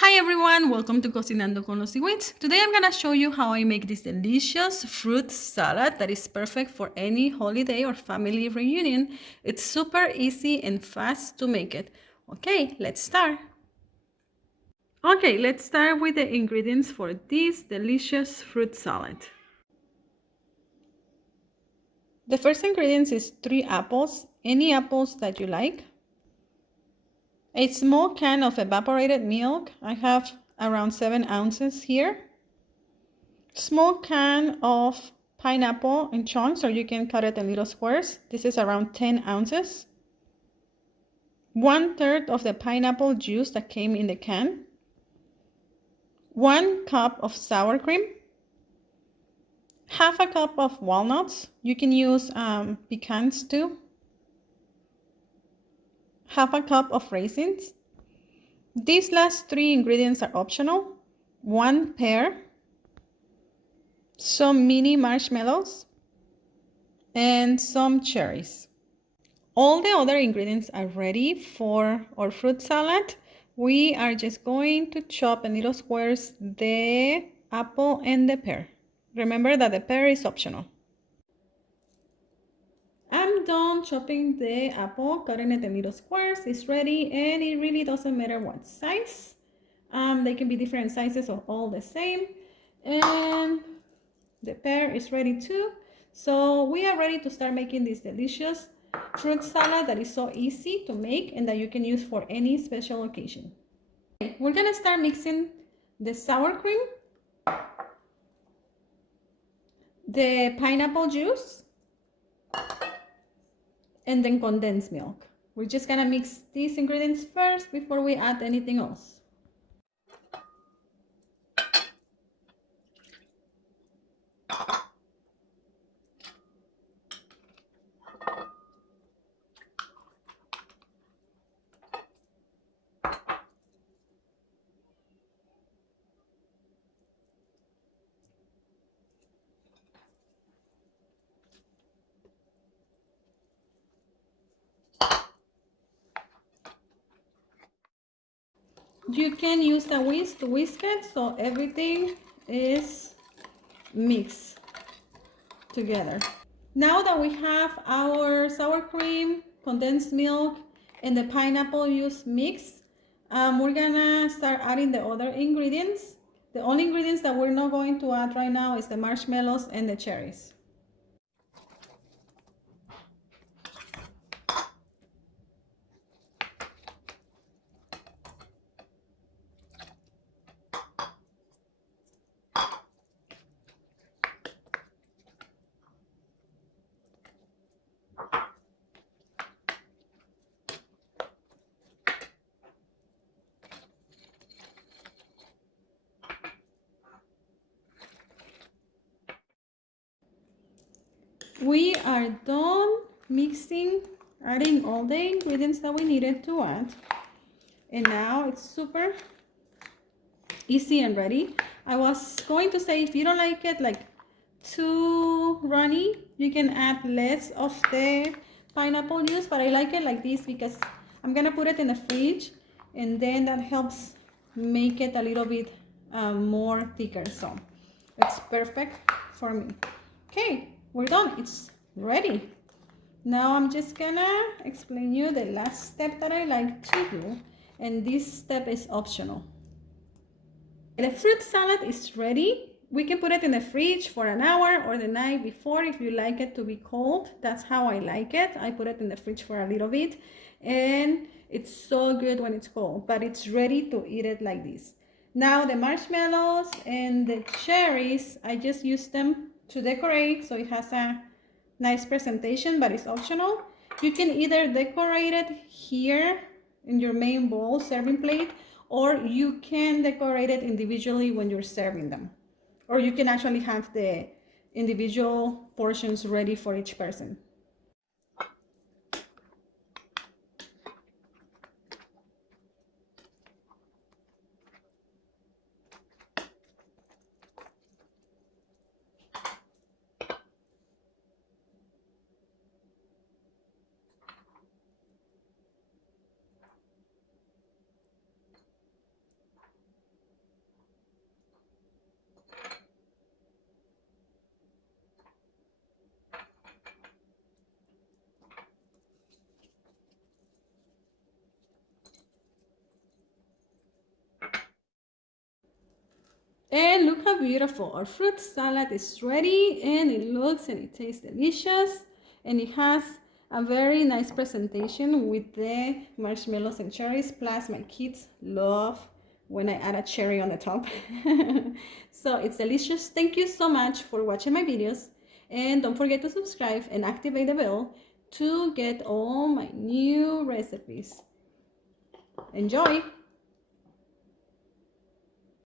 Hi everyone, welcome to Cocinando con los Cigüeños. Today I'm gonna show you how I make this delicious fruit salad that is perfect for any holiday or family reunion. It's super easy and fast to make it. Okay, let's start. Okay, let's start with the ingredients for this delicious fruit salad. The first ingredients is 3 apples, any apples that you like. A small can of evaporated milk. I have around 7 ounces here. Small can of pineapple in chunks, or you can cut it in little squares. This is around 10 ounces. 1/3 of the pineapple juice that came in the can. 1 cup of sour cream. Half a cup of walnuts. You can use pecans too. Half a cup of raisins. These last 3 ingredients are optional. 1 pear. Some mini marshmallows. And some cherries. All the other ingredients are ready for our fruit salad. We are just going to chop in little squares the apple and the pear. Remember that the pear is optional. I'm done chopping the apple, cutting it in little squares. It's ready, and it really doesn't matter what size. They can be different sizes or all the same. And the pear is ready too. So we are ready to start making this delicious fruit salad that is so easy to make and that you can use for any special occasion. We're gonna start mixing the sour cream, the pineapple juice, and then condensed milk. We're just gonna mix these ingredients first before we add anything else. You can use a whisk to whisk it so everything is mixed together. Now that we have our sour cream, condensed milk, and the pineapple juice mix, we're gonna start adding the other ingredients. The only ingredients that we're not going to add right now is the marshmallows and the cherries. We are done mixing, adding all the ingredients that we needed to add. And now it's super easy and ready. I was going to say, if you don't like it like too runny, you can add less of the pineapple juice, but I like it like this because I'm gonna put it in the fridge, and then that helps make it a little bit more thicker. So it's perfect for me. Okay, we're done. It's ready. Now I'm just gonna explain you the last step that I like to do, and this step is optional. The fruit salad is ready. We can put it in the fridge for an hour or the night before if you like it to be cold. That's how I like it. I put it in the fridge for a little bit, and it's so good when it's cold, but it's ready to eat it like this. Now the marshmallows and the cherries, I just use them to decorate so it has a nice presentation, but it's optional. You can either decorate it here in your main bowl serving plate, or you can decorate it individually when you're serving them, or you can actually have the individual portions ready for each person. And look how beautiful. Our fruit salad is ready, and it looks and it tastes delicious. And it has a very nice presentation with the marshmallows and cherries. Plus, my kids love when I add a cherry on the top. So it's delicious. Thank you so much for watching my videos. And don't forget to subscribe and activate the bell to get all my new recipes. Enjoy!